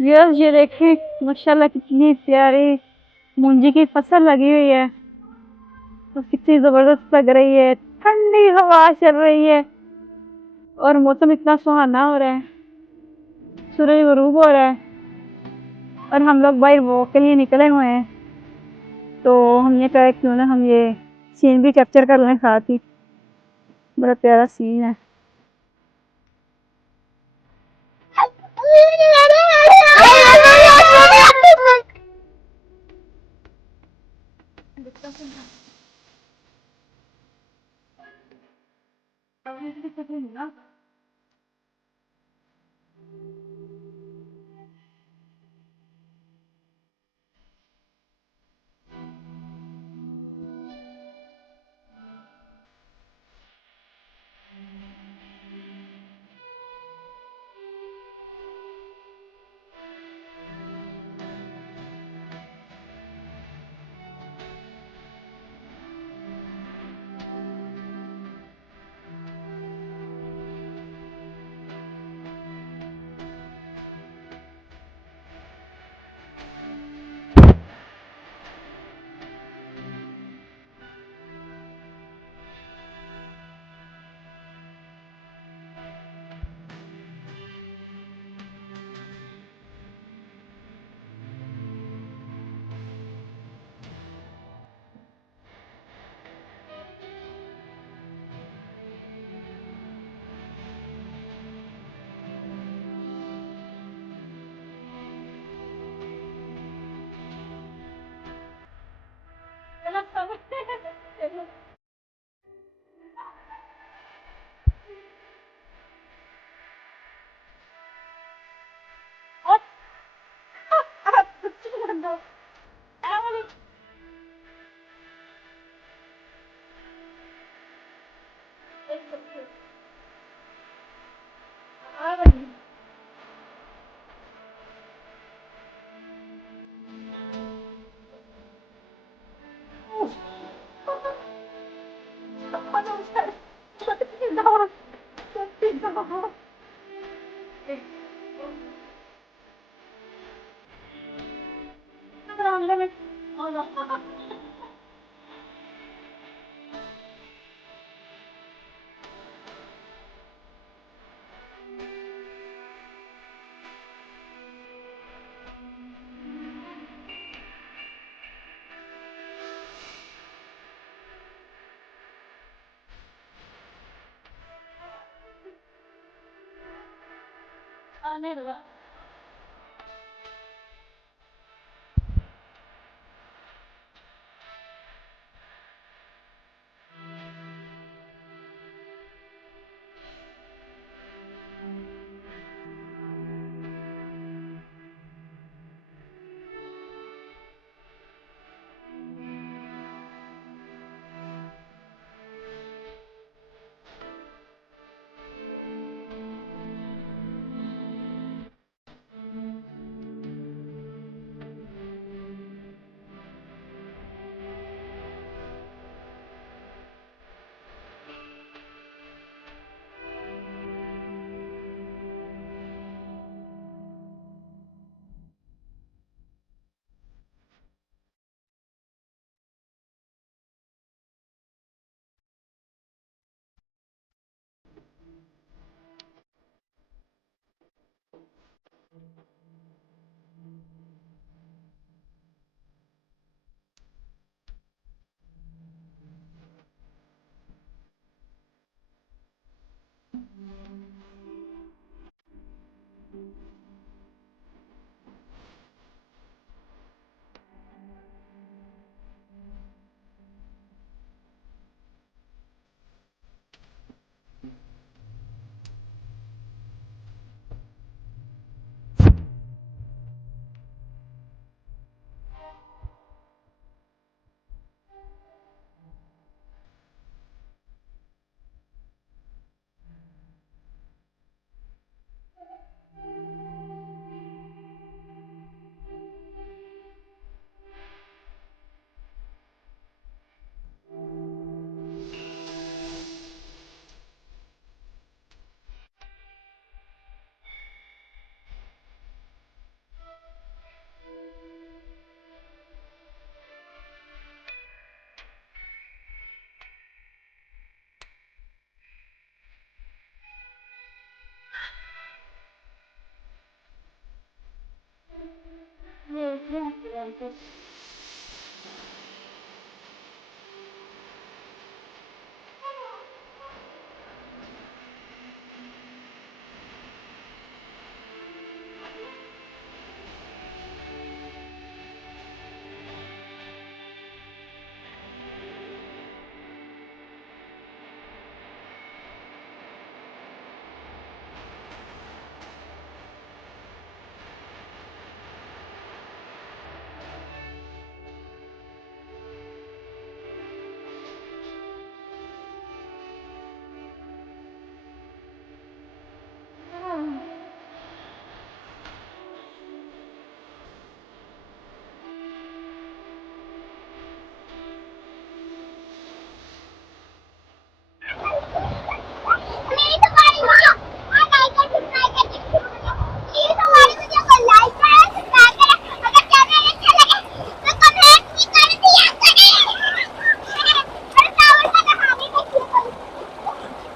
व्यूअर्स ये देखें माशाल्लाह कितनी प्यारी मूंजी की फसल लगी हुई है। तो कितनी जबरदस्त लग रही है। ठंडी हवा चल रही है और मौसम इतना सुहाना हो रहा है। सूरज गरूब हो रहा है और हम लोग बाहर वॉक के लिए निकले हुए हैं। तो हमने कहा क्यों ना हम ये सीन भी कैप्चर कर लें साथ ही। बड़ा प्यारा सीन है। आने लगा।